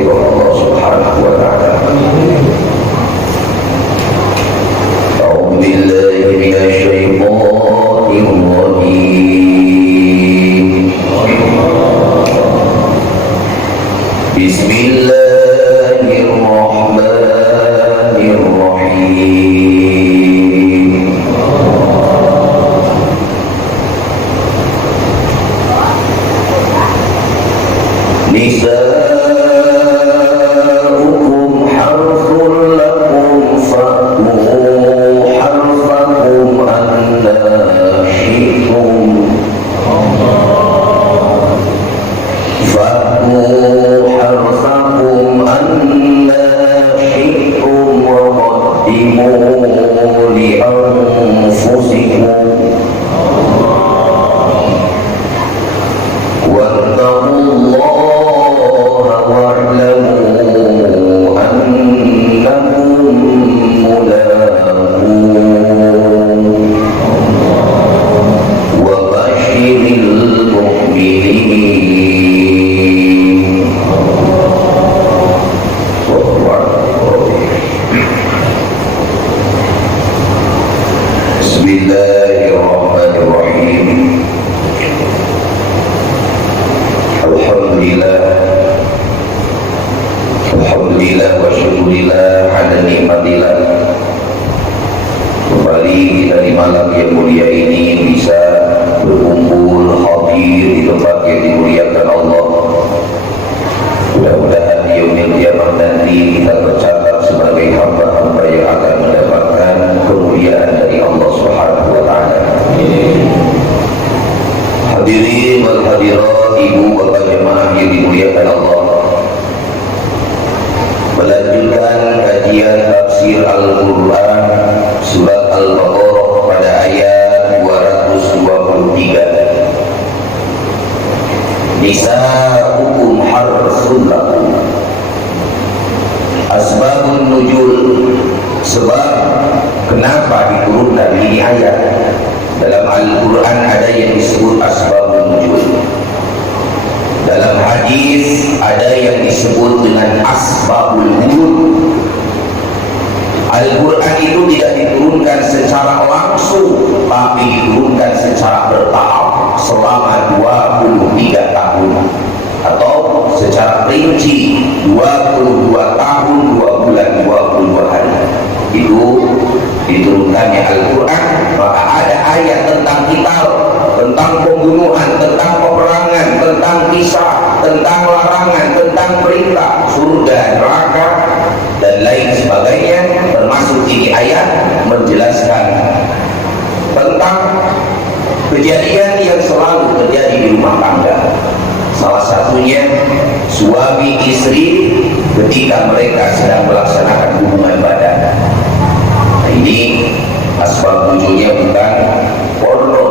maghfirah Allah Subhanahu wa taala. A'udzu billahi minasy syaithanir rajim. Bismillahirrahmanirrahim. Nisa'ukum harthun lakum fa'tu harthakum anna syi'tum. Fa'tu harthakum anna syi'tum wa qaddimu li anfusikum. Bismillahirrahmanirrahim. Alhamdulillah wa syukurillah ala nikmatillah. Kembali kita di malam yang mulia ini bisa berkumpul hadir di tempat yang dimuliakan Allah. Mudah-mudahan di yaumil qiyamah nanti kita tercatat sebagai hamba-hamba yang akan mendapatkan kemuliaan dari Allah Subhanahu wa taala. Hadirin wal hadirat, ibu bapak jemaah yang dimuliakan Allah. Melanjutkan kajian tafsir Al-Quran surat Al-Baqarah pada ayat 223. Nisa'ukum harthun lakum. Asbabun nuzul, sebab kenapa diturunkan ini ayat. Dalam Al-Quran ada yang disebut asbabun nuzul. Dalam hadis ada yang disebut dengan asbabul wurud. Al-Quran itu tidak diturunkan secara langsung, tapi diturunkan secara bertahap selama 23 tahun, atau secara rinci 22 tahun 2 bulan 22 hari. Itu diturunkannya Al-Quran. Maka ada ayat tentang kitab, tentang pembunuhan, tentang peperangan, tentang kisah, tentang larangan, tentang perintah, surga, neraka, dan lain sebagainya. Termasuk ini ayat menjelaskan tentang kejadian yang selalu terjadi di rumah tangga. Salah satunya suami istri ketika mereka sedang melaksanakan hubungan badan. Nah, ini asbab nuzulnya bukan porno,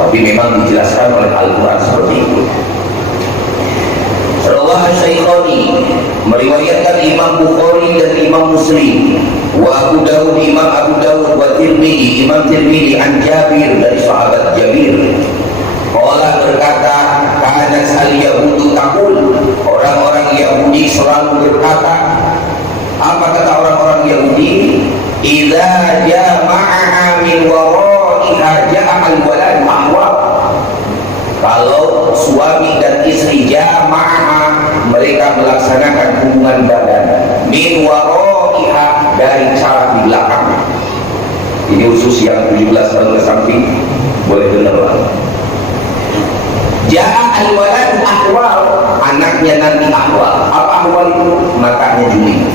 tapi memang dijelaskan oleh Al-Quran seperti itu. Rawahu Al-Shaykhani, meriwayatkan Imam Bukhari dan Imam Muslim, wa Abu Dawud, Imam Abu Dawud, wa Tirmidzi, Imam Tirmidzi, an Jabir, dari sahabat Jabir. Qala, berkata, kanat al-yahudu taqul, orang-orang Yahudi selalu berkata. Apa kata orang-orang Yahudi? Idza jama'a min wara'iha ja'al walad mahwa. Kalau suami dan istri jama'a, mereka melaksanakan hubungan badan, min wara'iha, dari cara di belakang. Ini khusus yang 17 tahun ke samping, boleh dengar lah. Ja'al walad ahwal, anaknya nanti ahwal. Apa ahwal itu? Matanya juli.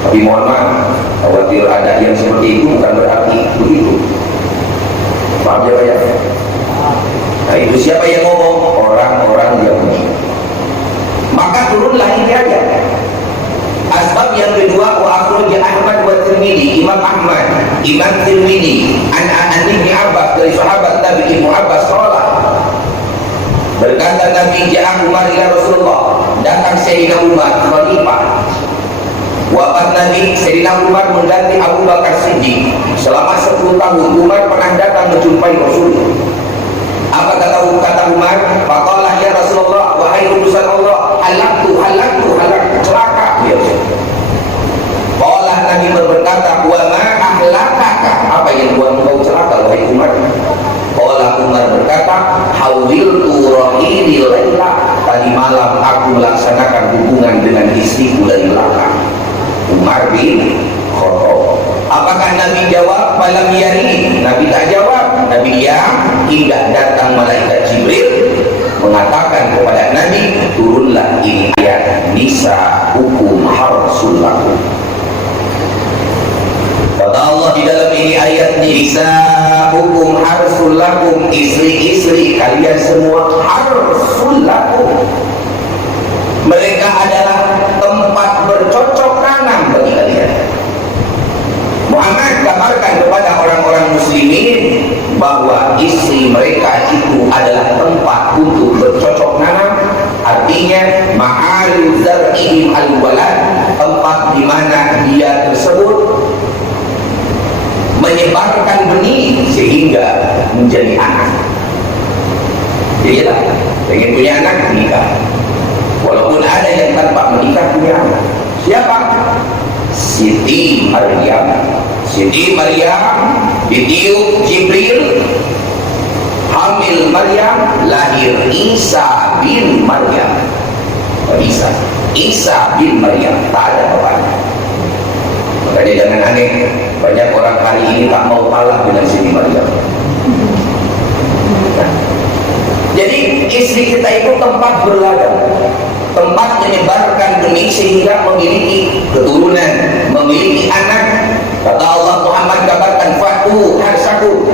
Tapi mohon maaf, khawatir ada yang seperti itu bukan berarti begitu. Paham ya Pak ya? Nah, itu siapa yang ngomong? Orang-orang Yahudi. Maka turunlah ini aja. Asbab yang kedua, wa akhraja Ahmad wa Tirmidzi, Imam Ahmad, Imam Tirmidzi, an Ibnu Abbas, dari sahabat Nabi Ibnu Abbas qala, berkata Nabi, ja'a Umar ila Rasulullah, datang Sayyidina Umar khalifah. Wafat Nabi, Sayyidina Umar mengganti Abu Bakar Siddiq. Selama 10 tahun Umar pernah datang menjumpai Rasul. Apa kata Umar? Faqala ya Rasulullah, wahai utusan Allah, halaktu, celaka. istriku dari belakang. Umar bin Khattab. Apakah Nabi jawab? Falam yari. Nabi tak jawab. Nabi diam hingga datang malaikat Jibril mengatakan kepada Nabi, turunlah ini ayat nisa hukum harsul lakum. Kata Allah di dalam ini ayat, nisa hukum harsul lakum, istri-istri kalian semua harsul lakum. Mereka adalah tempat bercocok tanam bagi kalian. Muhammad kabarkan kepada orang-orang muslimin bahwa istri mereka itu adalah tempat untuk bercocok tanam, artinya ma'al zar'ihim al-walad, tempat di mana dia tersebut menyebarkan benih sehingga menjadi anak. Jadi lah, pengen punya anak, menikah. Walaupun ada yang tanpa menikah punya anak. Siapa? Siti Maryam. Siti Maryam ditiup Jibril, hamil Maryam, lahir Isa bin Maryam. Isa bin Maryam, tak ada bapaknya. Makanya jangan aneh, banyak orang hari ini tak mau kalah dengan Siti Maryam. Jadi istri kita itu tempat berladang, tempat menyebarkan benih sehingga memiliki keturunan, memiliki anak. Kata Allah, Muhammad kabarkan, fatu harsaku,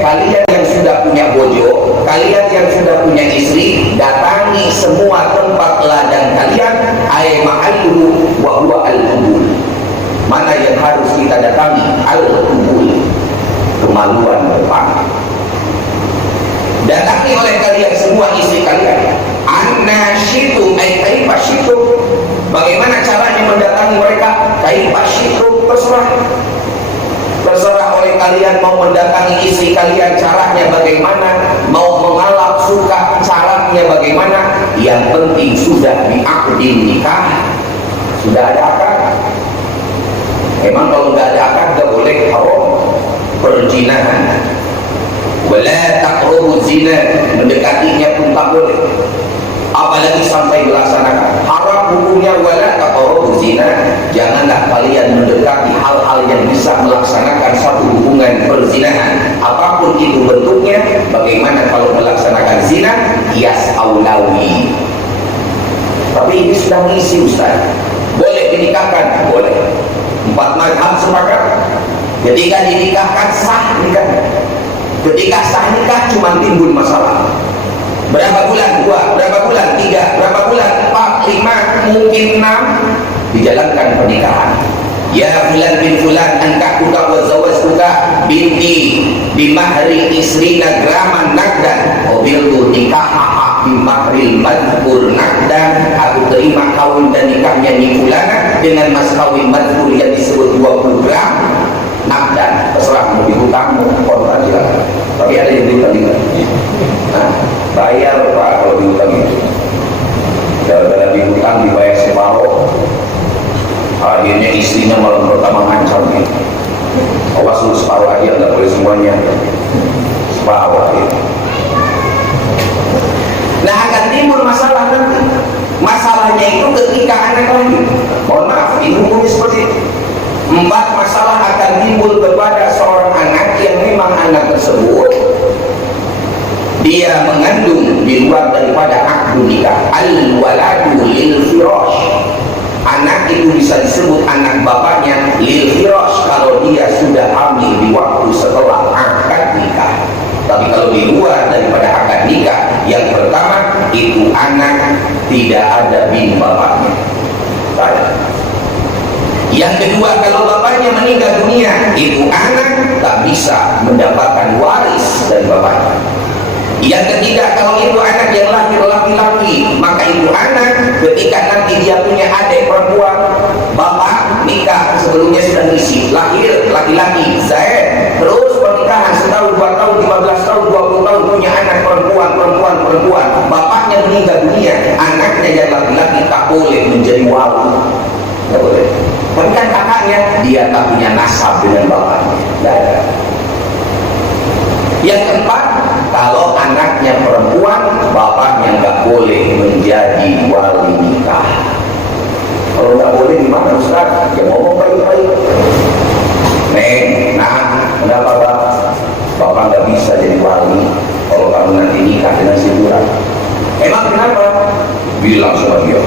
kalian yang sudah punya bojo, kalian yang sudah punya istri, datangi semua tempat ladang kalian. Ay ma'alluhu wa huwa al-qubul. Mana yang harus kita datangi? Al-qubul, kemaluan depan. Datangi oleh kalian semua istri kalian. Annashitu ay kaifashitu. Bagaimana caranya mendatangi mereka? Kaifashitu, terserah oleh kalian mau mendatangi istri kalian, caranya bagaimana, mau mengalap suka, caranya bagaimana. Yang penting sudah diakdi nikah, sudah ada akad. Memang kalau nggak ada akad nggak boleh haram perzinahan. Wala taqrabu zina, mendekatinya pun tak boleh. Apalagi sampai dilaksanakan. Haram hukumnya wala taqrabu zina. Janganlah kalian mendekati hal-hal yang bisa melaksanakan satu hubungan perzinahan. Apapun itu bentuknya, bagaimana kalau melaksanakan zina? Qiyas aulawi. Tapi ini sudah ngisi Ustaz. Boleh dinikahkan? Boleh. 4 mazhab sepakat. Ketika dinikahkan sah nikahnya. Ketika sah nikah cuma timbul masalah. Berapa bulan? 2, berapa bulan? 3, berapa bulan? 4, 5, mungkin 6. Dijalankan pernikahan. Ya fulan bin fulan ankahtuka wa zawajtuka binti bimahri isrina graman naqdan qabiltu nikahaha bimahril madhkur naqdan. Aku terima kawin dan nikahnya ni fulana dengan mas kawin madhkur yang disebut 20 gram naqdan. Terserah mau dihutang mau kontrak silakan. Tapi ada yang dihutang juga. Nah, bayar Pak kalau dihutang itu. Dalam dihutang dibayar separuh. Akhirnya istrinya malam pertama ngancam gitu. Awas lu separuh aja, nggak boleh semuanya. Separuh aja. Nah akan timbul masalah nanti. Masalahnya itu ketika anak lahir. Mohon maaf, ini hukumnya seperti itu. 4 masalah akan timbul kepada seorang anak yang memang anak tersebut dia mengandung di luar daripada akdu nikah. Al-waladu lil firash. Anak itu bisa disebut anak bapaknya lil firash kalau dia sudah hamil di waktu setelah akad nikah. Tapi kalau di luar daripada akad nikah, yang pertama itu anak tidak ada bin bapaknya. Baik. Yang kedua, kalau bapaknya meninggal dunia, itu anak tak bisa mendapatkan waris dari bapaknya. Yang ketiga, kalau itu anak yang lahir laki-laki, maka itu anak ketika nanti dia punya adik perempuan, bapak nikah sebelumnya sudah ngisi, lahir laki-laki Zaid, terus pernikahan setahun, 2 tahun, 15 tahun, 20 tahun punya anak perempuan, bapaknya meninggal dunia, anaknya yang laki-laki tak boleh menjadi wali, tak boleh. Tapi kan kakaknya dia tak punya nasab dengan bapaknya, tidak ada. Yang keempat, kalau anaknya perempuan, bapaknya nggak boleh menjadi wali nikah. boleh gimana Ustaz? Ya ngomong baik-baik. Neng, nah, kenapa Bapak? Bapak nggak bisa jadi wali kalau kamu nanti nikah dengan si Burak. Emang kenapa? Bilang sama dia,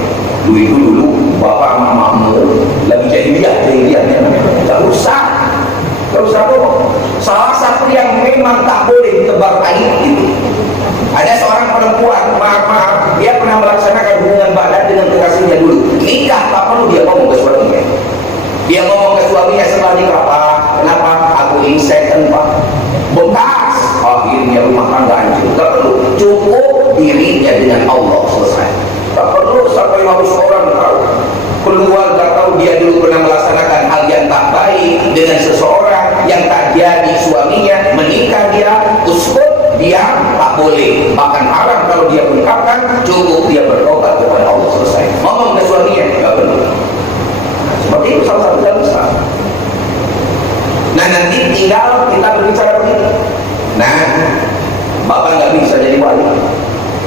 dulu Bapak sama mamamu lagi jahiliyah. Gak usah kok. Salah satu yang memang tak boleh ditebar aib itu, ada seorang perempuan, maaf, dia pernah melaksanakan hubungan badan dengan kekasihnya dulu. Nikah tak perlu dia ngomong ke suaminya. Dia ngomong ke suaminya setelah nikah, Pak, kenapa? Aku ini second, Pak. Bekas, akhirnya rumah tangga hancur. Tak perlu, cukup dirinya dengan Allah, selesai. Tak perlu sampai harus orang tahu, keluarga tahu dia dulu pernah melaksanakan hal yang tak baik dengan seseorang yang tak jadi suaminya. Menikah dia, uskut dia tak boleh, bahkan haram kalau dia ungkapkan. Cukup dia bertobat kepada Allah, selesai. Ngomong ke suaminya, tak perlu. Seperti itu salah satu yang besar. Nah, nanti tinggal kita berbicara begini. Nah, Bapak nggak bisa jadi wali.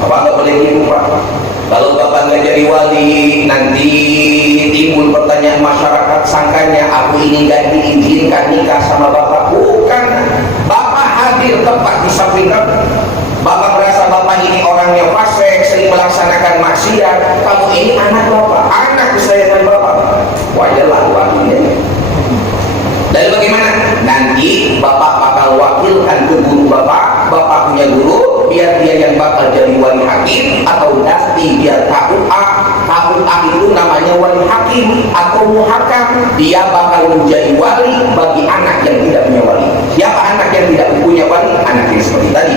Bapak nggak boleh gitu, Pak. Kalau Bapak nggak jadi wali, nanti timbul pertanyaan masyarakat, sangkanya aku ini nggak diizinkan nikah sama Bapak. Bukan, Bapak hadir tepat di samping kamu. Bapak merasa Bapak ini orangnya fasik, sering melaksanakan maksiat. Kamu ini anak Bapak, anak kesayangan Bapak. Wajarlah walinya. Lalu bagaimana? Nanti Bapak bakal wakilkan ke guru Bapak. Bapak punya guru, biar dia yang bakal jadi wali hakim, atau nanti biar KUA. KUA itu namanya wali hakim atau muhakam. Dia bakal menjadi wali bagi anak yang tidak punya wali. Siapa anak yang tidak punya wali? Anak yang seperti tadi,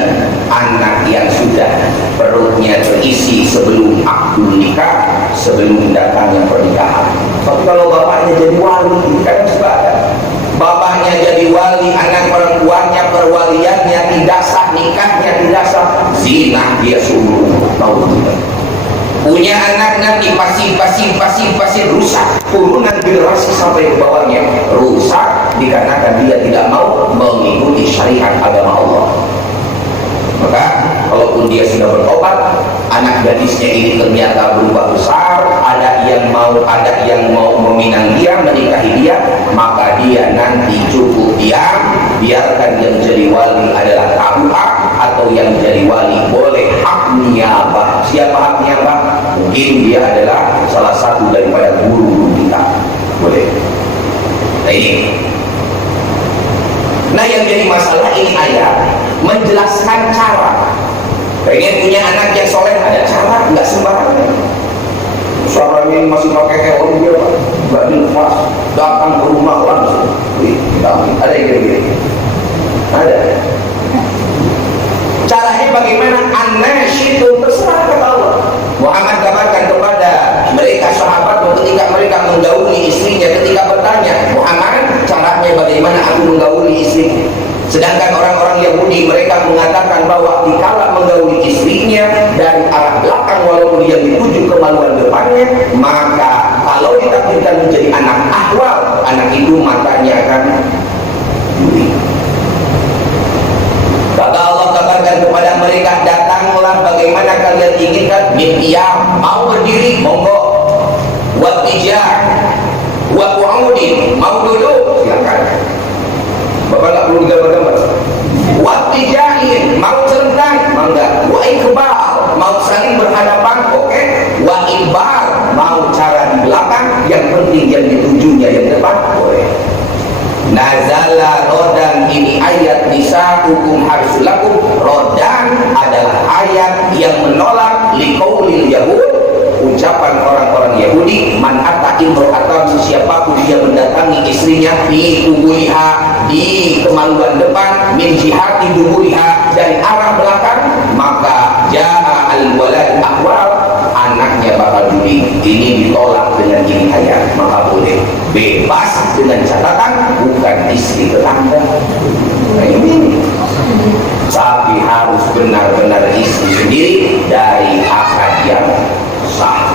anak yang sudah perutnya terisi sebelum akdul nikah, sebelum datangnya pernikahan. Tapi kalau bapaknya jadi wali, kan sebadan. Bapaknya jadi wali, anak perempuannya perwaliannya tidak sah, nikahnya tidak sah, zina dia suruh. Tahu tidak? Punya anak nanti pasif rusak, turunan generasi sampai ke bawahnya rusak dikarenakan dia tidak mau mengikuti syariat agama Allah. Maka kalaupun dia sudah bertobat, anak gadisnya ini ternyata berubah besar, ada yang mau meminang dia, menikahi dia, maka dia nanti cukup diam, biarkan yang jadi wali adalah KUA, atau yang jadi wali boleh haknya apa? Siapa haknya apa? Mungkin dia adalah salah satu daripada guru kita, boleh. Nah ini. Nah yang jadi masalah ini ayat menjelaskan cara. Pengen punya anak yang soleh, ada cara, nggak sembarangan. Suaranya ini masih pakai helm dia, Pak, nggak dilepas, datang ke rumah langsung. Ada yang gini-gini? Ada. Caranya bagaimana? An-nasyidu, terserah kata Allah. Muhammad kabarkan kepada mereka sahabat ketika mereka menggauli istrinya, ketika bertanya, Muhammad, caranya bagaimana aku menggauli istri? Sedangkan orang-orang Yahudi mereka mengatakan bahwa dikala menggauli istrinya dari arah belakang walaupun dia dituju kemaluan depannya, maka kalau ditakdirkan menjadi anak ahwal, anak itu matanya akan juri. Kata Allah kabarkan kepada mereka, datanglah bagaimana kalian inginkan, qiyam, mau berdiri, monggo, wa qiyam, wa qu'udin, mau duduk, silakan. Bapak nggak perlu digambar-gambar. Waktu jahil, mau celentang, enggak. Wa ikbal, mau saling berhadapan, oke. Wa ibar, mau cara di belakang, yang penting yang ditujunya yang depan, boleh. Nazala rodan, ini ayat nisa hukum harsulakum. Rodan adalah ayat yang menolak liqaulil yahud, ucapan orang-orang Yahudi, man atta imro'atan, siapapun dia mendatangi istrinya di tubuhiha, di kemaluan depan, min jihati tubuhiha, dari arah belakang, maka ja'a al-walad ahwal, anaknya bakal judi. Ini ditolak dengan ini ayat, maka boleh bebas dengan catatan bukan istri tetangga. Nah ini, tapi harus benar-benar istri sendiri dari akad yang sah.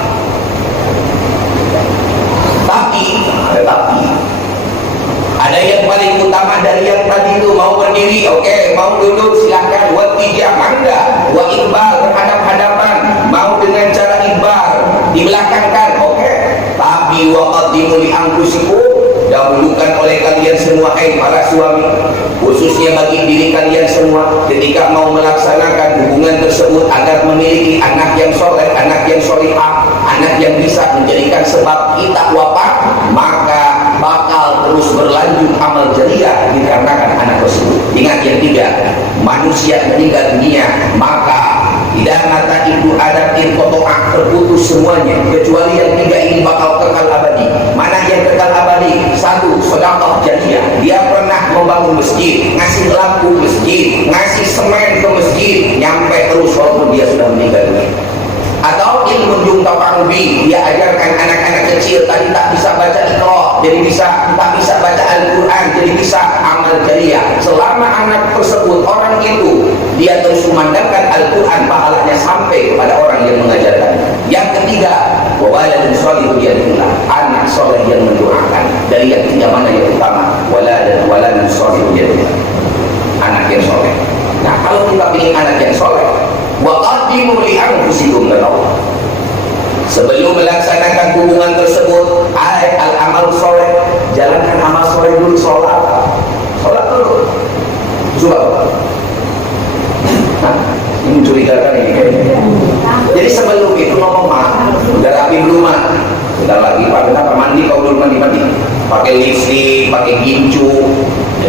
Tapi ada yang paling utama dari yang tadi itu, mau berdiri, oke, mau duduk silahkan, wa tijah, mangga, wa iqbal, berhadap-hadapan, mau dengan cara iqbal, dibelakangkan, oke. Tapi suami wa qaddimu li anfusikum, dahulukan oleh kalian semua para suami, khususnya bagi diri kalian semua ketika mau melaksanakan hubungan tersebut agar memiliki anak yang soleh, anak yang solihah, anak yang bisa menjadikan sebab kita wafat, maka bakal terus berlanjut amal jariah dikarenakan anak tersebut. Ingat yang tiga, manusia meninggal dunia maka tidak mata ibu Adam inqoto'ah, terputus semuanya kecuali yang tiga ini bakal kekal abadi. Mana yang kekal abadi? Satu, sedekah jariah, dia pernah membangun masjid, ngasih lampu masjid, ngasih semen ke masjid, nyampe terus walaupun dia sudah meninggal dunia. Atau ilmu yuntafa'ubi, dia ajarkan anak-anak kecil tadi tak bisa baca Iqra, jadi bisa, tak bisa baca Al-Quran, jadi bisa amal jariah. Selama anak tersebut, orang itu dia terus memandangkan Al-Quran, pahalanya sampai kepada orang yang mengajarkan. Yang ketiga, wawaladun sholihun yad'ulah, anak soleh yang mendoakan. Dari yang tiga mana yang utama? Waladun sholihun yad'ulah, anak yang soleh. Nah, kalau kita ingin anak yang soleh, wa qaddimu li anfusikum, sebelum melaksanakan hubungan tersebut, al-amal soleh, jalankan amal soleh dulu. Sholat dulu. Coba. Ini mencurigakan ini kayaknya. Jadi sebelum itu ngomong udah rapi belum udah lagi pada mandi, kau belum mandi, pakai lipstick, pakai gincu,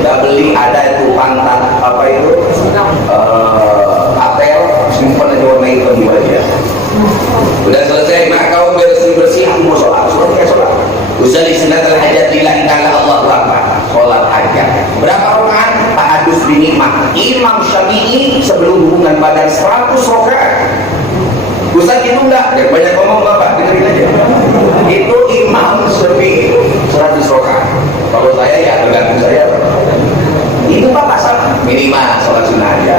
udah beli ada itu pantat apa itu apel, simpan aja warna hitam di wajah. Udah selesai, mak kau bersih, aku mau sholat. Usalli sunatul hajat lillahi ta'ala, Allahu akbar. Sholat hajat berapa rakaat? Tahadus binikmah. Imam Syafi'i sebelum hubungan badan 100 rakaat. Ustaz itu enggak, banyak ngomong bapak, dengerin aja. Itu Imam Syafi'i 100 rakaat. Kalau saya ya tergantung saya. Itu bapak sama minimal sholat sunnah aja,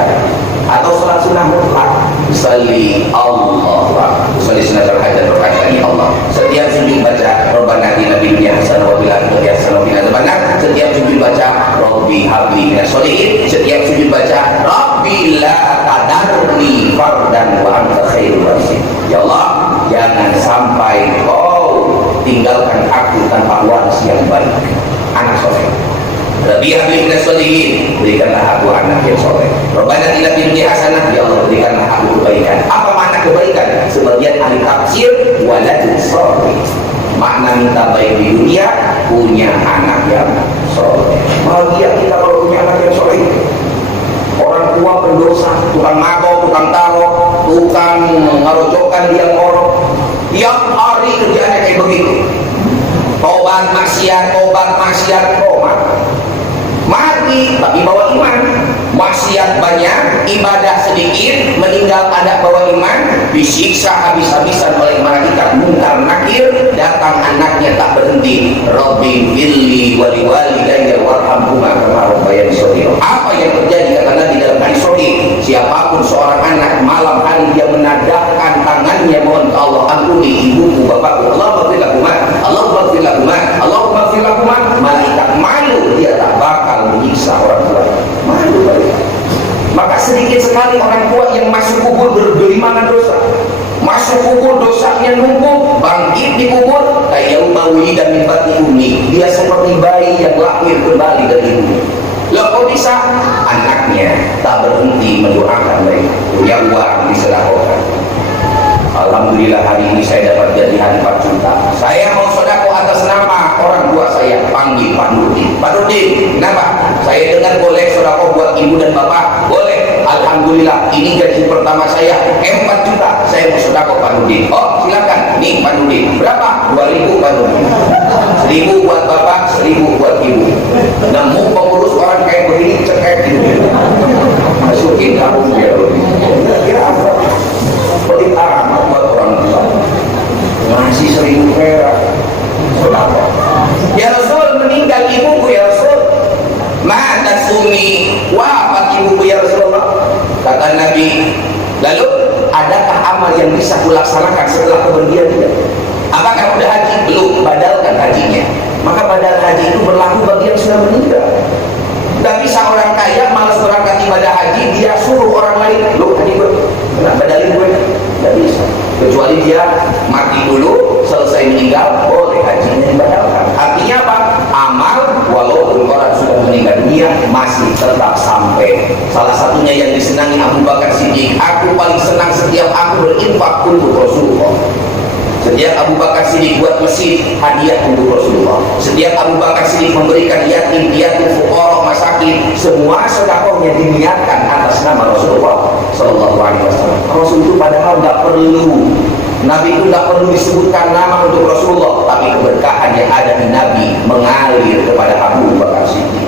atau sholat sunnah mutlak. Usalli Allahu akbar, usalli sunatul hajat rakaat Allah. Setiap sujud baca Rabbana atina fid dunya hasanah wa fil akhirati hasanah wa qina adzabannar. Setiap sujud baca Rabbi habli minas sholihin. Setiap sujud baca Rabbi la tadarni fardan wa anta khairul warithin. Ya Allah, jangan sampai kau tinggalkan aku tanpa waris yang baik. Anak soleh. Rabbi habli minas sholihin, berikanlah aku anak yang soleh. Rabbana atina fid dunya hasanah, ya Allah berikanlah aku kebaikan. Apa makna kebaikan? Sebagian ahli tafsir, waladun sholih, makna minta baik di dunia, punya anak yang soleh. Bahagia kita kalau punya anak yang soleh. Orang tua pendosa, tukang mabok, tukang tarok, tukang ngarojokkan dia ngorok, tiap hari kerjaannya kayak begitu. Tobat maksiat, tobat mati tapi bawa iman. Maksiat banyak, ibadah sedikit, meninggal ada bawa iman, disiksa habis-habisan oleh malaikat munkar nakir. Datang anaknya tak berhenti, Rabbi firli wa liwalidayya warhamhuma kama rabbayani shaghira. Apa yang terjadi kata Nabi dalam hadis sahih, siapapun seorang anak malam hari dia menadahkan tangannya mohon ke Allah, ampuni ibuku bapakku, Allahumma ighfir lahuma, Allahumma ighfir lahuma, Allahumma ighfir lahuma, malaikat malu, dia tak bakal menyiksa orang tua. Malu balik. Maka sedikit sekali orang tua yang masuk kubur bergelimangan dosa. Masuk kubur dosanya numpuk, bangkit di kubur kayak umawi dan mimbat umi. Dia seperti bayi yang lahir kembali dari ibunya. Loh kok bisa? Anaknya tak berhenti mendoakan mereka, punya uang disedekahkan. Alhamdulillah hari ini saya dapat gajian 4 juta. Saya mau sedekah atas nama orang tua saya, panggil Pak Nurdin. Pak Nurdin, kenapa? Saya dengar boleh sedekah buat ibu dan bapak. Boleh. Alhamdulillah, ini gaji pertama saya 4 juta. Saya mau sedekah Pak Nurdin. Oh, silakan. Nih Pak Nurdin. Berapa? 2.000 Pak Nurdin. 1.000 buat bapak, 1.000 buat ibu. Nemu pengurus orang kayak begini cekek gitu. Masukin kamu biar lebih. Kira apa? Seperti amat buat orang tua ngasih 1.000 perak. Kenapa? Ya Rasul, meninggal ibuku ya Rasul. Mata sumi, wafat ibuku ya Rasulullah. Kata Nabi, lalu adakah amal yang bisa kulaksanakan setelah kepergian dia? Apakah udah haji? Belum, badalkan hajinya. Maka badal haji itu berlaku bagi yang sudah meninggal. Tidak bisa orang kaya malas berangkat ibadah haji, dia suruh orang lain, loh haji gue, badalin gue. Tidak bisa, kecuali dia mati dulu, selesai meninggal, boleh haji. dunia masih tetap sampai. Salah satunya yang disenangi Abu Bakar Siddiq, aku paling senang setiap aku berinfak untuk Rasulullah. Setiap Abu Bakar Siddiq buat masjid, hadiah untuk Rasulullah. Setiap Abu Bakar Siddiq memberikan yatim, piatu, fuqara, masakin, semua sedekahnya diniatkan atas nama Rasulullah Sallallahu Alaihi Wasallam. Rasul itu padahal nggak perlu, Nabi itu nggak perlu disebutkan nama untuk Rasulullah, tapi keberkahan yang ada di Nabi mengalir kepada Abu Bakar Siddiq.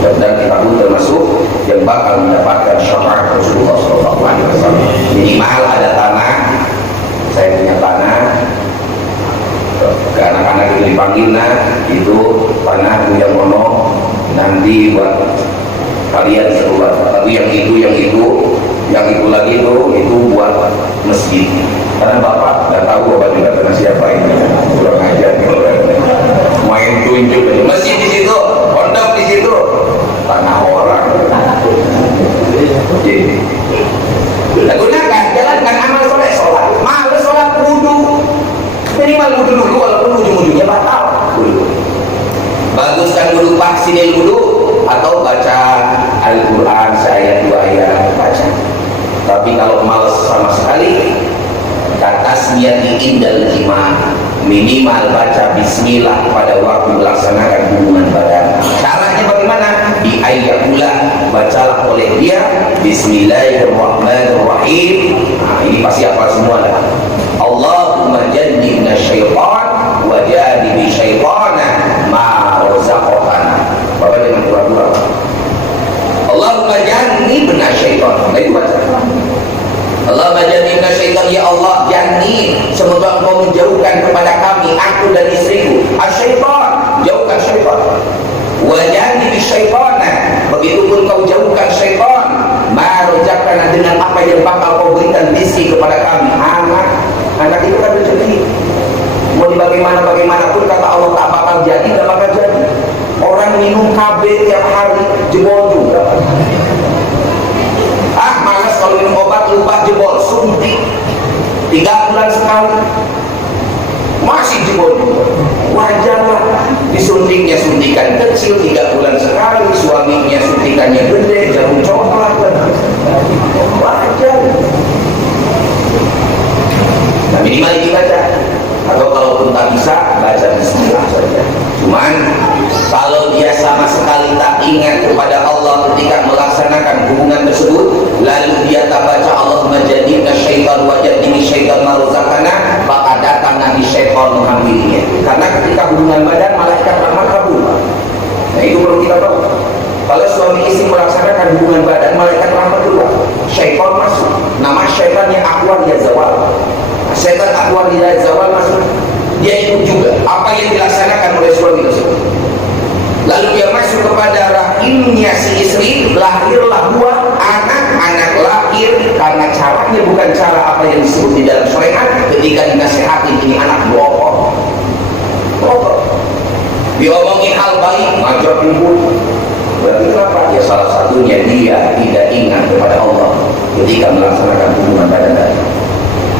Dan kita pun termasuk yang bakal mendapatkan syafaat Rasulullah Sallallahu Alaihi Wasallam. Minimal ada tanah. Saya punya tanah, ke anak-anak itu dipanggil, nah itu tanah yang mono nanti buat kalian sebuah, tapi yang itu lagi itu buat masjid. Karena bapak nggak tahu bapak juga tanah siapa ini, kurang ajar main tunjuk aja. Masjid di situ, pondok di situ, tanah orang. Jadi gunakan, jalankan amal soleh, sholat. Males sholat, wudu. Minimal wudu dulu, walaupun ujung-ujungnya batal. Wudu. Baguskan wudu, vaksinil wudu, atau baca Al-Quran seayat 2 ayat, baca. Tapi kalau males sama sekali, tasmiyati indal iman, minimal baca bismillah pada waktu melaksanakan hubungan badan. Caranya bagaimana? Di ayat pula bacalah oleh dia Bismillahirrahmanirrahim. Nah, ini pasti hafal semua lah. Allahumma jannibna syaitan wa janibi syaitana ma razaqtana. Bapak jangan pura-pura. Allahumma jannibna syaitan. Nah, itu baca. Allahumma jannibna syaitan, ya Allah, jannib, semoga Engkau menjauhkan kepada kami, aku dan istriku, asyaitan, jauhkan syaitan. Wa janibi syaitana, begitupun Kau jauhkan syaitan, ma razaqtana, dengan apa yang bakal Kau berikan rizki kepada kami. Anak itu kan rezeki. Mau bagaimanapun kata Allah tak bakal jadi, tak bakal jadi. Orang minum KB tiap hari jebol juga. Malas kalau minum obat lupa jebol, suntik 3 bulan sekali masih jebol juga. Wajarlah, disuntiknya suntikan kecil 3 bulan sekali, suaminya suntikannya gede, jarum coklat. Wajar. Nah, minimal dibaca. Atau kalaupun tak bisa, baca bismillah saja. Cuman kalau dia sama sekali tak ingat kepada Allah ketika melaksanakan hubungan tersebut, lalu dia tak baca Allahumma jannibna syaitan wa jannibi syaitan ma razaqtana, maka datang nanti syaitan menghampirinya. Karena ketika hubungan badan, malaikat rahmat kabul. Nah, itu perlu kita tahu. Kalau suami istri melaksanakan hubungan badan, malaikat rahmat juga, syaitan masuk. Nama syaitannya Aqwa ya Zawal. Syaitan Aqwa ya Zawal masuk. Dia ikut juga apa yang dilaksanakan oleh suami tersebut. Lalu dia masuk kepada rahimnya si istri, lahirlah 2 anak lahir karena caranya bukan cara apa yang disebut di dalam syariat. Ketika dinasihati, ini anak blokor, diomongin hal baik, ngajak ibu. Berarti kenapa? Ya salah satunya dia tidak ingat kepada Allah ketika melaksanakan hubungan badan tadi.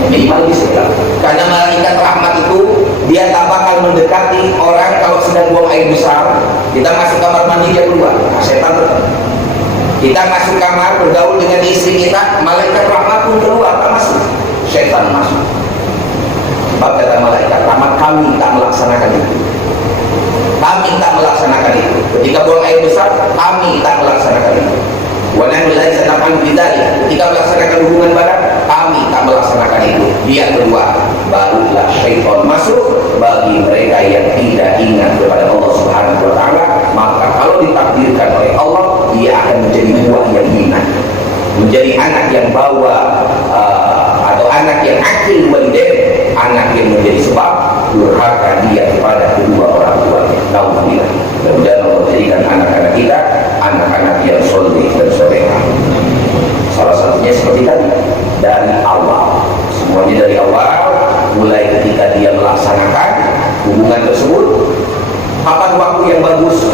Minimal bisa. Karena malaikat rahmat itu dia tak bakal mendekati orang kalau sedang buang air besar. Kita masuk kamar mandi, dia keluar. Nah, setan tetap. Kita masuk kamar bergaul dengan istri kita, malaikat rahmat pun keluar, tak masuk. Setan masuk. Sebab kata malaikat rahmat, kami tak melaksanakan itu. Kami tak melaksanakan itu. Ketika buang air besar, kami tak melaksanakan itu. Wanan laisa naf'al bidzalik. Ketika melaksanakan hubungan badan, kami tak melaksanakan itu. Dia kedua, barulah syaitan masuk bagi mereka yang tidak ingat kepada Allah Subhanahu wa taala. Maka kalau ditakdirkan oleh Allah, dia akan menjadi buah yang hina, menjadi anak yang bawa atau anak yang akil walidain, anak yang menjadi sebab durhaka dia kepada kedua orang tuanya. Nauzubillah. Dan Allah jadikan anak-anak kita anak-anak yang soleh dan solehah. Salah satunya seperti tadi, dari awal, semuanya dari awal, mulai ketika dia melaksanakan hubungan tersebut. Kapan waktu yang bagus?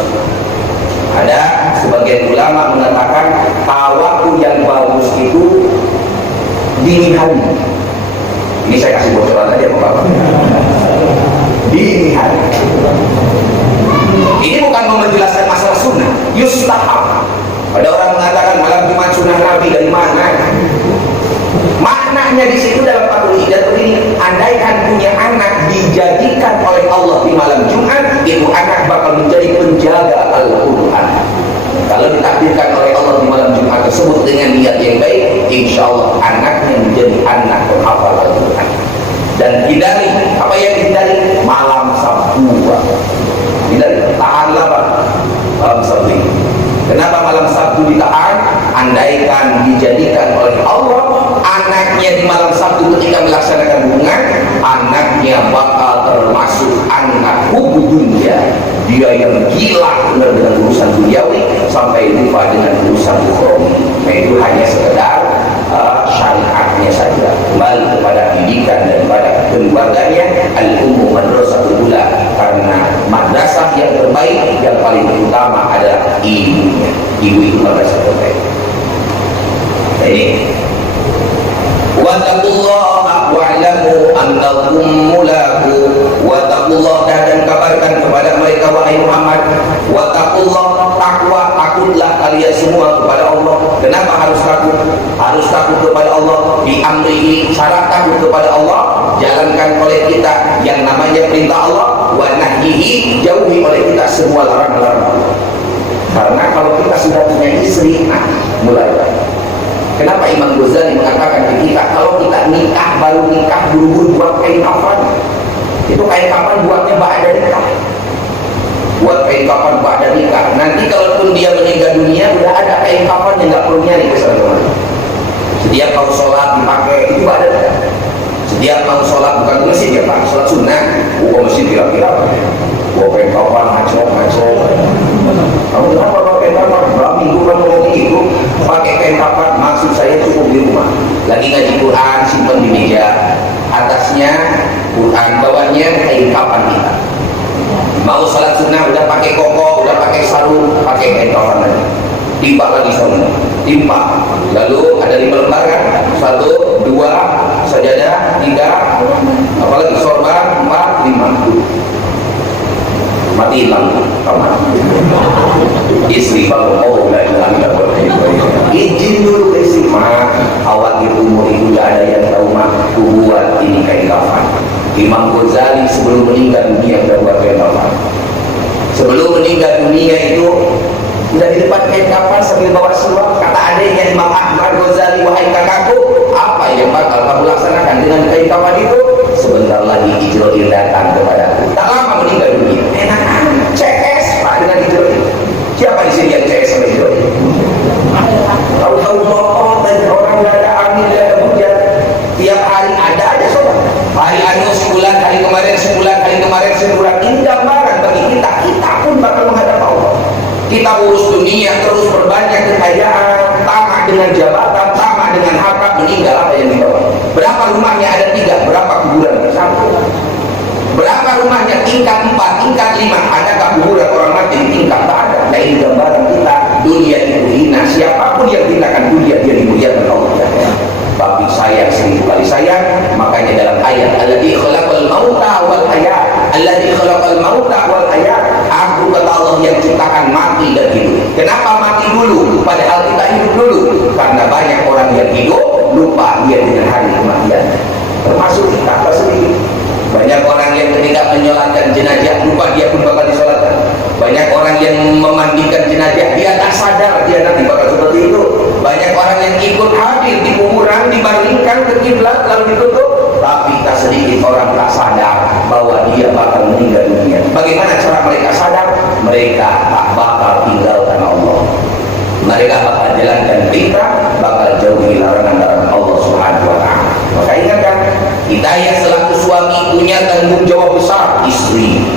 Ada sebagian ulama mengatakan waktu yang bagus itu dini hari. Ini saya kasih bocoran aja Bapak. Dini hari. Ini bukan mau menjelaskan masalah sunnah. yustahab. Ada orang mengatakan malam Jumat sunnah Nabi, dari mana? Maknanya di situ dalam Fathul Hidayat ini, andaikan punya anak dijadikan oleh Allah di malam Jumat, itu anak bakal menjadi penjaga Al-Quran. Kalau ditakdirkan oleh Allah di malam Jumat tersebut dengan niat yang baik, insya Allah anaknya menjadi anak penghafal Al-Quran. Dan hindari, apa yang dihindari? Malam Sabtu. Hindari, tahanlah Pak malam Sabtu ini. Kenapa malam Sabtu ditahan? Andaikan dijadikan oleh Allah anaknya di malam Sabtu ketika melaksanakan hubungan, anaknya bakal termasuk anak dunia, dia yang gila benar dengan urusan duniawi sampai lupa dengan urusan ukhrawi. Nah, itu hanya sekedar syariatnya saja. Kembali kepada pendidikan dan pada keluarganya, al-ummu madrasatul ula, karena madrasah yang terbaik yang paling utama adalah ibunya. Ibu itu madrasah terbaik. Nah, ini wattaqullaha wa'lamu annakum mulaku. Wattaqullah, dan kabarkan kepada mereka wahai Muhammad, wattaqullah, takwa, takutlah kalian semua kepada Allah. Kenapa harus takut? Harus takut kepada Allah di amrihi, syarat takut kepada Allah jalankan oleh kita yang namanya perintah Allah, wa nahyihi, jauhi oleh kita semua larangan-larangan Allah. Karena kalau kita sudah punya istri, nah mulai. Kenapa Imam Ghazali mengatakan di kita, kalau kita nikah, baru nikah buru-buru buat kain kafan, itu kain kafan buatnya ba'da nikah, buat kain kafan ba'da nikah. Nanti kalaupun dia meninggal dunia, udah ada kain kafan yang nggak perlu nyari ke sana. Setiap mau sholat dipakai itu ba'da nikah. Setiap mau sholat, bukan di masjid ya Pak, sholat sunnah, bukan masjid kira-kira, buat kain kafan macam-macam. Kamu kenapa pakai kain kafan? Berapa minggu kamu ngomong itu pakai kain kafan? Maksud saya cukup di rumah. Lagi ngaji Quran, simpan di meja. Atasnya Quran, bawahnya kain kafan kita. Mau salat sunnah udah pakai koko, udah pakai sarung, pakai kain kafan lagi. Timpa lagi sarung, timpa. Lalu ada 5 lembar kan? 1, 2, sajadah, 3, apalagi sorban, 4, 5. Mati lampu kamar. Istri baru mau nggak boleh. Izin dulu ke istri, khawatir umur itu nggak ada yang tahu buat ini kain kafan. Imam Ghazali sebelum meninggal dunia sudah buat kain kafan. Sebelum meninggal dunia itu udah di depan kain kafan sambil bawa surat. Kata adiknya Imam Ahmad Ghazali, wahai kakakku, apa yang bakal kamu laksanakan dengan kain kafan itu? Sebentar lagi Ijroil datang kepadaku. Tak lama meninggal dunia. Enak CS Pak dengan Ijroil. Siapa di sini yang CS sama Ijroil? Tahu-tahu motor dan orang nggak ada angin, nggak ada hujan. Tiap hari ada aja sobat. Hari anu sebulan, hari kemarin sebulan. Ini gambaran bagi kita. Kita pun bakal menghadap Allah. Kita urus dunia terus berbanyak kekayaan, tamak dengan jabatan, tamak dengan harta, meninggal apa yang dibawa? Berapa rumahnya ada 3, berapa kuburan? 1. Berapa rumahnya? Tingkat 4, tingkat 5. Adakah kuburan orang mati? Tingkat tak ada. Nah, ini gambaran kita. Dunia itu hina. Siapapun yang hinakan dunia, dia dimuliakan Allah. Tapi sayang, 1000 kali sayang. Makanya dalam ayat alladzi khalaqal mauta wal hayat, alladzi khalaqal mauta wal hayat, aku kata Allah yang ciptakan mati dan hidup. Kenapa mati dulu padahal kita hidup dulu? Karena banyak orang yang hidup lupa dia dengan hari kematian, termasuk kita sendiri. Banyak orang yang ketika menyolatkan jenazah lupa dia pun bakal disolatkan. Banyak orang yang memandikan jenazah dia tak sadar dia nanti bakal seperti itu. Banyak orang yang ikut hadir di kuburan, dibaringkan ke kiblat lalu ditutup, tapi tak sedikit orang tak sadar bahwa dia bakal meninggal dunia. Bagaimana cara mereka sadar? Mereka tak bakal tinggalkan Allah. Mereka bakal jalankan perintah, bakal jauhi larangan-larangan Allah Subhanahu wa taala. Maka ingatkan, kita yang selaku suami punya tanggung jawab besar istri.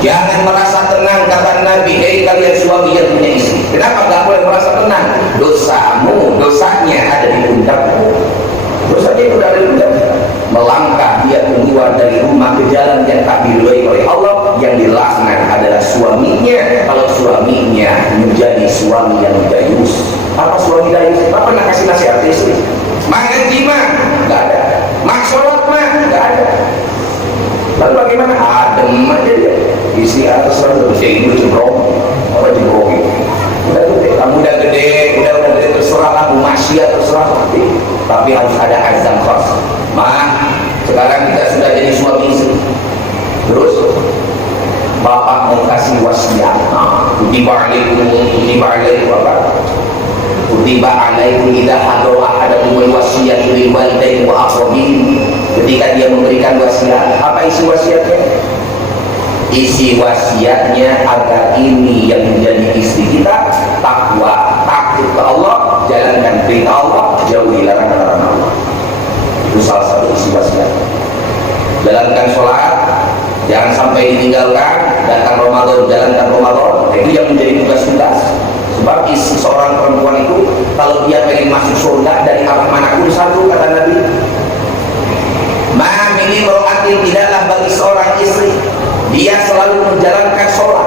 Jangan merasa tenang, kata Nabi, kalian suami yang punya istri. Kenapa gak boleh merasa tenang? Dosanya ada di pundakmu. Dosanya itu ada di pundakmu. Melangkah dia keluar dari rumah ke jalan yang tak diridhoi oleh Allah, yang dilaknat adalah suaminya. Kalau suaminya menjadi suami yang dayus. Apa suami dayus? Apa pernah kasih nasihat istri? Mak mah nggak ada, mak sholat mah nggak ada. Lalu bagaimana? Adem aja dia. Isi atas rambut saya itu jembrong, apa jembrong itu? tapi harus ada azam khas. Sekarang kita sudah jadi suami istri, terus bapak mau kasih wasiat. Kutiba alaikum apa? Kutiba alaikum idza hadara ahadakumul wasiyatu lil walidaini wa aqrabin. Ketika dia memberikan wasiat, apa isi wasiatnya? Isi wasiatnya agar ini yang menjadi istri kita takwa, takut ke Allah, jalankan perintah Allah, jauhi larangan-larangan Allah. Itu salah satu isi wasiat. Jalankan sholat, jangan sampai ditinggalkan. Datang Ramadan, jalankan Ramadan. Itu yang menjadi tugas kita. Sebab seorang perempuan itu kalau dia pengen masuk surga dari arah manapun satu, kata Nabi, ma min imra'atin, tidaklah bagi seorang istri dia selalu menjalankan sholat.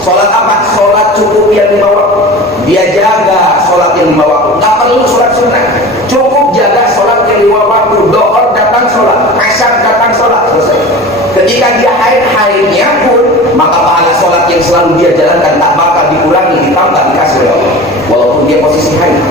Sholat apa? Sholat cukup yang 5 waktu. Dia jaga sholat yang 5 waktu. Gak perlu sholat sunnah, cukup jaga sholat yang 5 waktu. Doa datang sholat, asar datang sholat, selesai. Ketika dia haid-haidnya pun, maka pahala sholat yang selalu dia jalankan tak bakal dikurangi, ditambah, dikasih oleh Allah, walaupun dia posisi haid.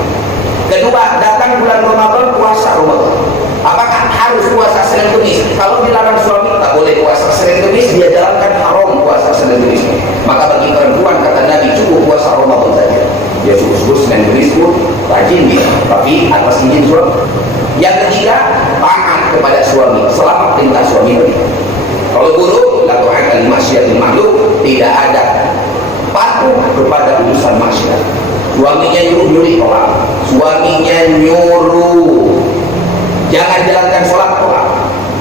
Kedua, datang bulan Ramadan, puasa Ramadan. Apakah harus puasa Senin Kemis? Kalau dilarang suami tak boleh puasa Senin Kemis, dia jalankan haram puasa Senin Kemis. Maka bagi perempuan, kata Nabi, cukup puasa Ramadan saja. Dia subuh Senin Kemis pun rajin dia, tapi atas izin suami. Yang ketiga, taat kepada suami selama perintah suami tadi. Kalau buruk, la tu'ata li maksiatil makhluk, tidak ada patuh kepada urusan maksiat. Suaminya nyuruh orang, suaminya nyuruh jangan jalankan sholat orang,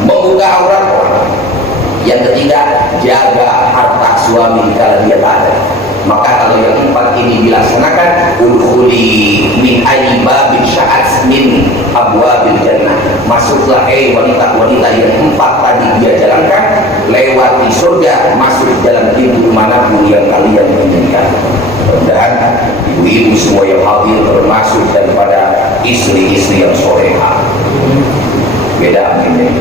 membuka aurat orang. Yang ketiga, jaga harta suami kalau dia tak ada. Maka kalau yang 4 ini dilaksanakan, udkhuli min ayyi babin sya'at min abwabil jannah, masuklah wanita-wanita yang 4 tadi dia jalankan, lewati surga, masuk dalam pintu manapun yang kalian inginkan. Dan ibu-ibu semua yang hadir termasuk daripada istri-istri yang solehah. Beda ini.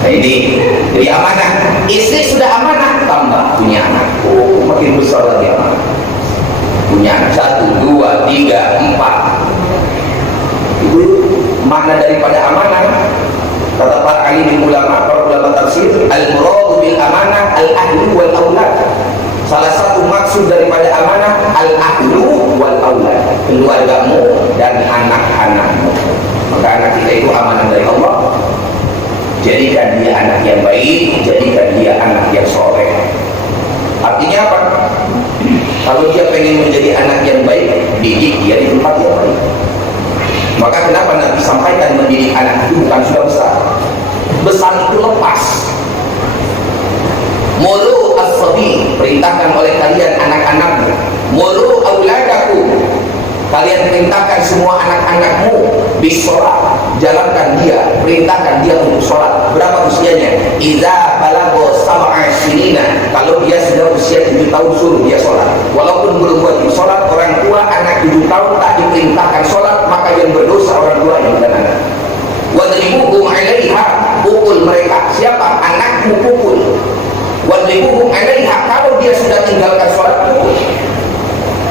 Nah ini jadi amanah. Istri sudah amanah, tambah punya anak. Oh, makin besar lagi amanah. Punya anak 1, 2, 3, 4. Itu makna daripada amanah. Kata para alim ulama, para ulama tafsir, al-muradu bil amanah al-ahlu wal aulad. Salah satu maksud daripada amanah al-ahlu wal aulad, keluargamu dan anak-anakmu. Maka anak kita itu amanah dari Allah. Jadikan dia anak yang baik, jadikan dia anak yang soleh. Artinya apa? Kalau dia pengen menjadi anak yang baik, didik dia di tempat yang baik. Maka kenapa Nabi sampaikan mendidik anak itu bukan sudah besar. Besar itu lepas. Mulu as-sabi, perintahkan oleh kalian anak-anakmu. Mulu auladakum, kalian perintahkan semua anak-anakmu bisolat, jalankan dia, perintahkan dia untuk sholat. Berapa usianya? Iza balagho sab'a sinina, kalau dia sudah usia 7 tahun suruh dia sholat. Walaupun belum wajib sholat, orang tua anak 7 tahun tak diperintahkan sholat, maka yang berdosa orang tua yang dan anak. Wadribuhum 'alaiha, pukul mereka. Siapa? Anakmu pukul. Wadribuhum 'alaiha, kalau dia sudah tinggalkan sholat, pukul.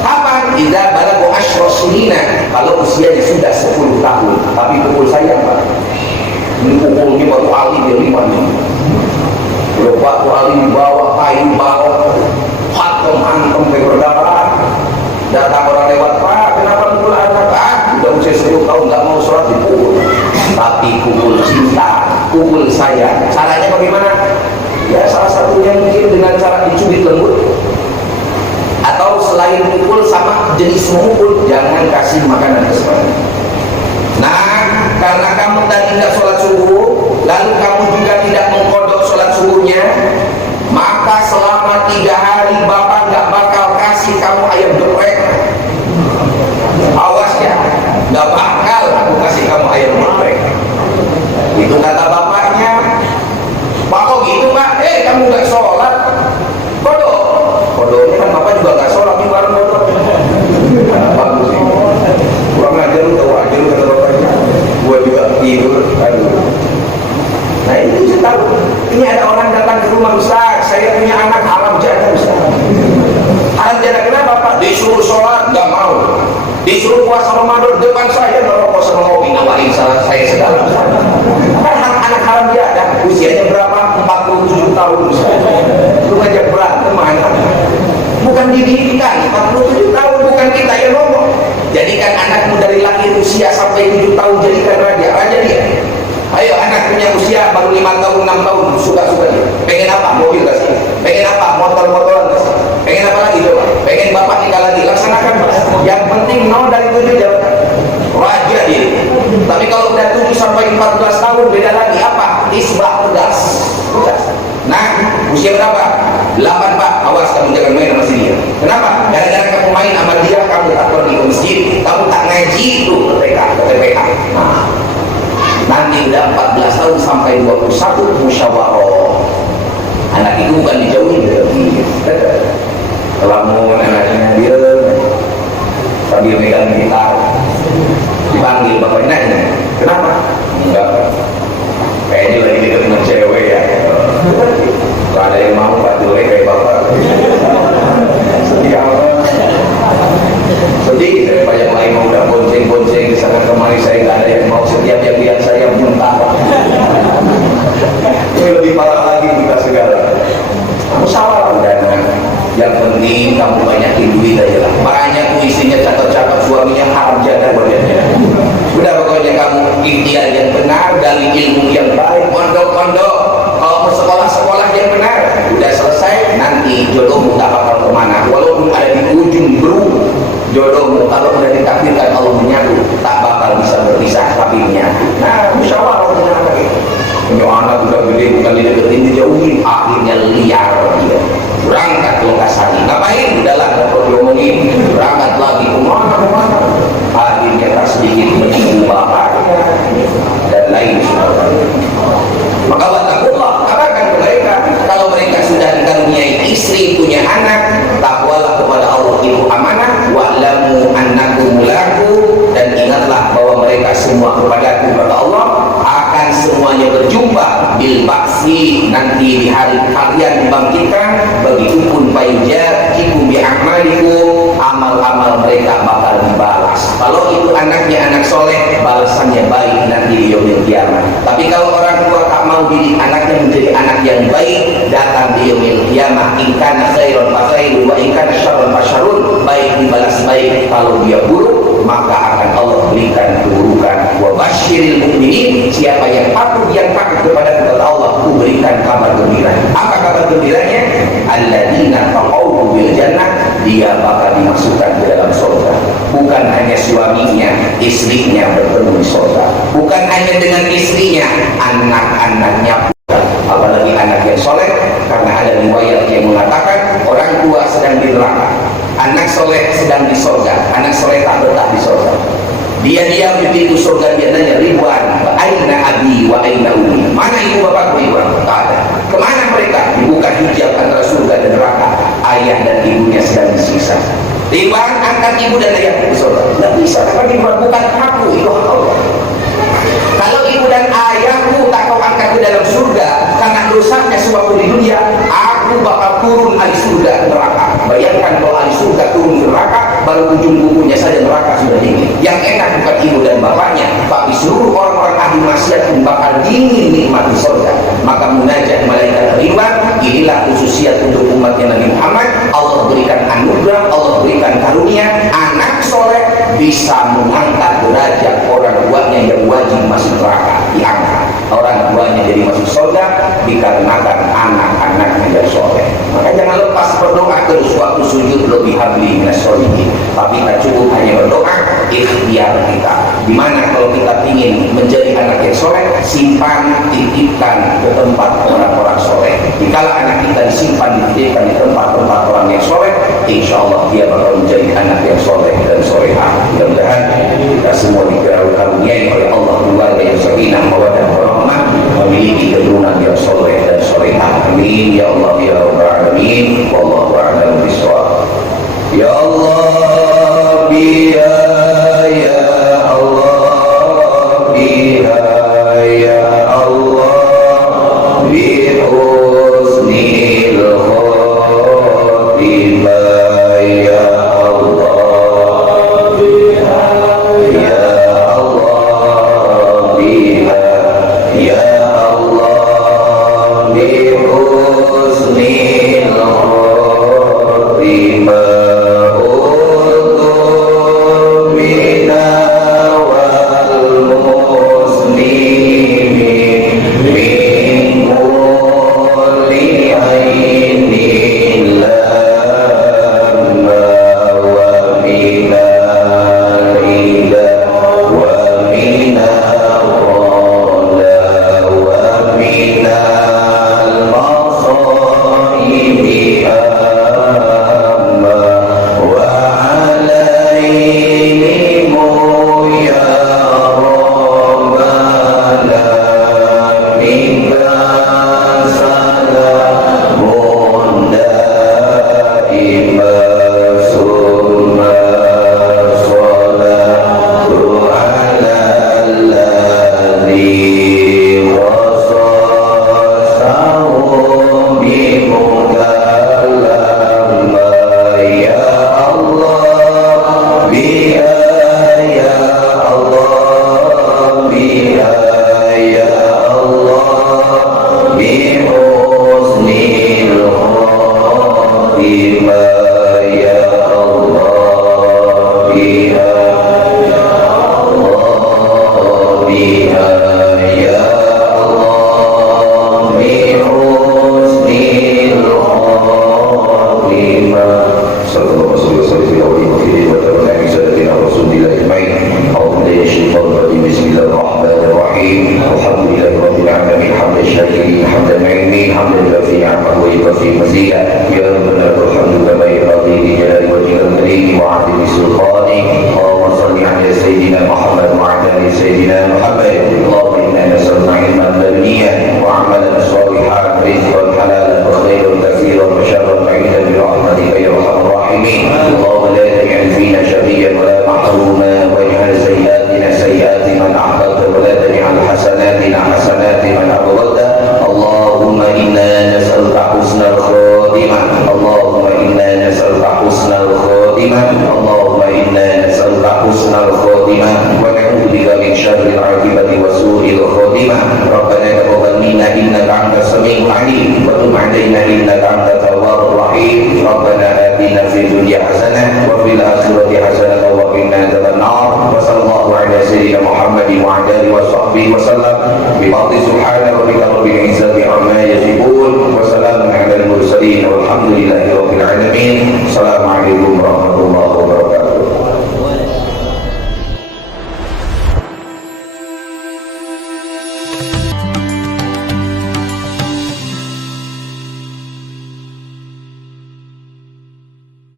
Kapan? Idza balagha asyra sinina, kalau usianya sudah 10 tahun. Tapi pukul saya Pak, ini pukulnya baru alim dia 5 nih. Udah waktu alim bawa kain, bawa hantem ke berdarah. Datang orang lewat, Pak kenapa pukul anak? Udah usia 10 tahun gak mau sholat dipukul. Tapi pukul cinta, pukul saya. Caranya bagaimana? Ya salah satunya mungkin dengan cara dicubit lembut, atau selain pukul sama jenis memukul, jangan kasih makanan kesukaan. Nah, karena kamu tadi tidak sholat subuh, lalu kamu juga tidak mengkodok sholat subuhnya, maka selama 3 hari bapak nggak bakal kasih kamu ayam geprek. Awas ya, nggak bakal aku kasih kamu ayam geprek. Itu kata bapaknya. Pak kok gitu Pak? Kamu nggak sholat, kodok. Kodoknya kan bapak juga nggak sholat, ini bareng kodok. Bagus sih. Kurang ajar lu, tahu aja lu kata bapaknya. Gua juga tidur. Aduh. Nah itu saya tahu. Ini ada orang datang ke rumah, Ustaz, saya punya anak haram janda Ustaz. Haram janda kenapa Pak? Disuruh sholat nggak mau, disuruh puasa Ramadan depan saya saling salah saya segala. Kan anak haram dia ada usianya berapa? 47 tahun. Lu ngajak berantem anak. Bukan dididikan, 47 tahun bukan kita yang ngomong. Jadikan anakmu dari lahir usia sampai 7 tahun jadikan raja dia. Ayo anak punya usia baru 5 tahun, 6 tahun, suka-suka dia. Pengen apa? Mobil kasih. Pengen apa? Motor-motoran kasih. Pengen apa lagi coba? Pengen bapak nikah lagi, laksanakan. Yang penting mau dari 7 jabatan. Raja dia. Tapi kalau udah 7 sampai 14 tahun beda lagi apa? Isbah pedas. Nah, usia berapa? 8 pak, awas kamu jangan main sama dia. Kenapa? Gara-gara kamu main sama dia, kamu tak pergi ke masjid, kamu tak ngaji itu TPK. Nah, nanti udah 14 tahun sampai 21 musyawarah. Anak itu bukan dijauhin dari kalau mau anaknya dia sambil megang gitar dipanggil bapaknya nanya, kenapa? Enggak, kayaknya lagi dekat dengan cewek ya. Kalau ada yang mau pak jelek kayak bapak sedih apa? Sedih saya banyak lain mau udah bonceng-bonceng di sana kemari, saya nggak ada yang mau. Setiap yang lihat saya muntah. Ini lebih parah lagi kita segala. Kamu salah dana. Yang penting kamu banyakin duit aja lah. Banyak isinya cakap-cakap suaminya haram jadah wajahnya. Udah pokoknya kamu ikhtiar yang benar, dari ilmu yang baik, mondok-mondok. Kalau mau sekolah-sekolah yang benar, udah selesai, nanti jodohmu tak bakal kemana. Walaupun ada di ujung bru, jodohmu kalau sudah ditakdirkan Allah menyatu, tak bakal bisa berpisah tapi menyatu. Nah, musyawarah punya anak itu. Punya anak udah gede, bukan dideketin, dijauhin, akhirnya liar dia. Berangkat lokasi, ngapain? Udahlah, gak perlu diomongin. Berangkat lagi, kemana? Akhirnya tak sedikit menyinggung bapaknya dan lain sebagainya. Maka wattaqullah, katakan ke mereka, kalau mereka sudah dikaruniai istri, punya anak, takwalah kepada Allah itu amanah, wa'lamu annakum mulaku, dan ingatlah bahwa mereka semua kepadaku kata Allah akan semuanya berjumpa bil ba'si, nanti di hari kalian dibangkitkan, begitupun fayujazikum bi a'malikum, amal-amal mereka bakal dibalas. Kalau itu anaknya anak soleh, balasannya baik nanti di yaumil kiamat. Tapi kalau orang tua tak mau didik anaknya menjadi anak yang baik, datang di yaumil kiamat, in kana khairan fa khairun wa in kana syarran fa syarrun, baik dibalas baik, kalau dia buruk maka akan Allah berikan keburukan. Wa basyiril mukminin, siapa yang patuh yang takut kepada Allah, aku berikan kabar gembira. Apa kabar gembiranya? Alladzina taqaw bil jannah, dia bakal dimasukkan ke dalam surga. Bukan hanya suaminya, istrinya bertemu di surga. Bukan hanya dengan istrinya, anak-anaknya pula. Apalagi anak yang soleh, karena ada riwayat yang mengatakan orang tua sedang di neraka, anak soleh sedang di surga. Anak soleh tak betah di surga. Dia diam di pintu surga, dia nanya ribuan, aina abi wa aina umi, mana ibu bapakku? Ribuan, tak ada. Kemana mereka? Dibuka hijab antara surga dan neraka. Ayah dan ibunya sedang disiksa. Ribuan angkat ibu dan ayah di surga. Tidak bisa, karena bukan aku, itu hak Allah. Kalau ibu dan ayahku tak kau angkat ke dalam surga karena dosanya suatu di dunia, aku bakal turun ahli surga ke neraka. Bayangkan kalau ahli surga turun ke neraka, baru ujung bukunya saja neraka sudah dingin. Yang enak bukan ibu dan bapaknya, tapi seluruh orang-orang ahli maksiat pun bakal dingin nikmati surga. Maka munajat malaikat Ridwan, inilah khususiat untuk umatnya Nabi Muhammad. Allah berikan anugerah, Allah berikan karunia, anak soleh bisa mengangkat derajat orang tuanya yang wajib masuk neraka, diangkat orang tuanya jadi masuk surga dikarenakan anak-anaknya yang soleh. Maka jangan lepas berdoa terus waktu sujud, lebih habli minas sholihin. Tapi tak cukup hanya berdoa, ikhtiar kita. Dimana kalau kita ingin menjadi anak yang soleh, simpan, titipkan ke tempat orang-orang soleh. Jikalau anak kita disimpan, dititipkan di tempat-tempat orang yang soleh, insya Allah dia bakal menjadi anak yang soleh dan solehah. Mudah-mudahan kita semua dikaruniai oleh Allah keluarga yang sakinah, mawaddah warahmah, memiliki keturunan yang soleh dan solehah. Amin ya Allah ya rabbal alamin. Wallahu a'lam bishawab. Ya Allah biya ya Allah biya ya Allah bi husnil khotimah ya Allah biya ya Allah Assalamualaikum warahmatullahi wabarakatuh.